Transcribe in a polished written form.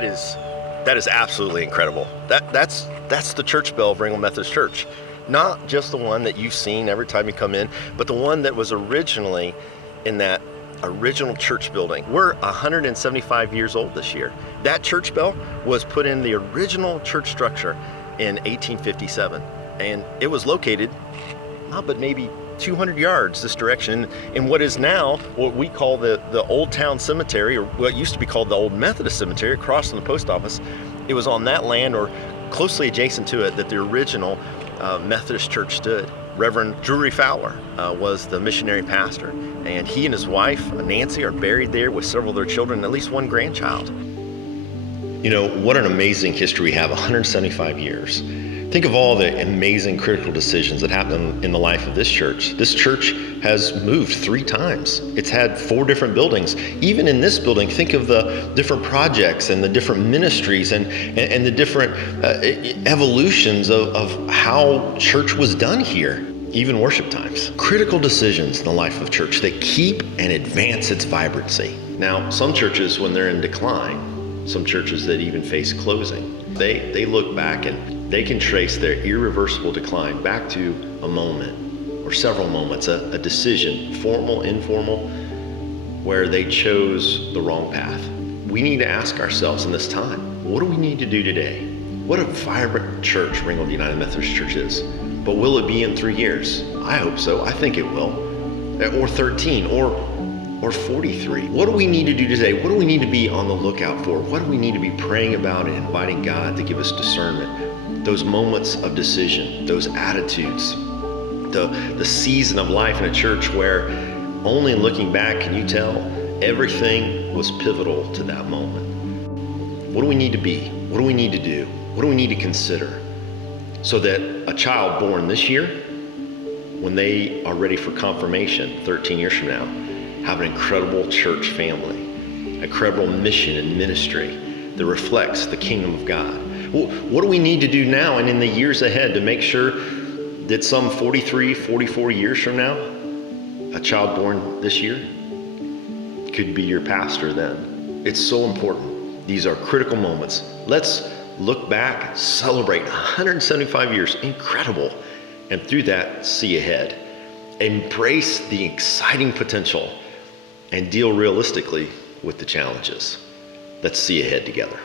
That is absolutely incredible. That's the church bell of Ringgold Methodist Church. Not just the one that you've seen every time you come in, but the one that was originally in that original church building. We're 175 years old this year. That church bell was put in the original church structure in 1857, and it was located but maybe 200 yards this direction in what is now what we call the Old Town Cemetery, or what used to be called the Old Methodist Cemetery, across from the post office. It was on that land, or closely adjacent to it, that the original Methodist church stood. Reverend Drury Fowler was the missionary pastor, and he and his wife, Nancy, are buried there with several of their children and at least one grandchild. You know, what an amazing history we have, 175 years. Think of all the amazing critical decisions that happened in the life of this church. This church has moved 3 times. It's had 4 different buildings. Even in this building, think of the different projects and the different ministries and the different evolutions of how church was done here. Even worship times. Critical decisions in the life of church that keep and advance its vibrancy. Now, some churches, when they're in decline, some churches that even face closing, they look back and they can trace their irreversible decline back to a moment or several moments, a decision, formal, informal, where they chose the wrong path. We need to ask ourselves in this time, what do we need to do today? What a vibrant church Ringgold United Methodist Church is. But will it be in 3 years? I hope so. I think it will. Or 13, or 43. What do we need to do today? What do we need to be on the lookout for? What do we need to be praying about and inviting God to give us discernment? Those moments of decision, those attitudes, the season of life in a church where only looking back can you tell everything was pivotal to that moment. What do we need to be? What do we need to do? What do we need to consider so that a child born this year, when they are ready for confirmation 13 years from now, have an incredible church family, an incredible mission and ministry that reflects the kingdom of God? Well, what do we need to do now and in the years ahead to make sure that some 43, 44 years from now, a child born this year could be your pastor then? It's so important. These are critical moments. Let's look back, celebrate 175 years, incredible, and through that, see ahead. Embrace the exciting potential and deal realistically with the challenges. Let's see ahead together.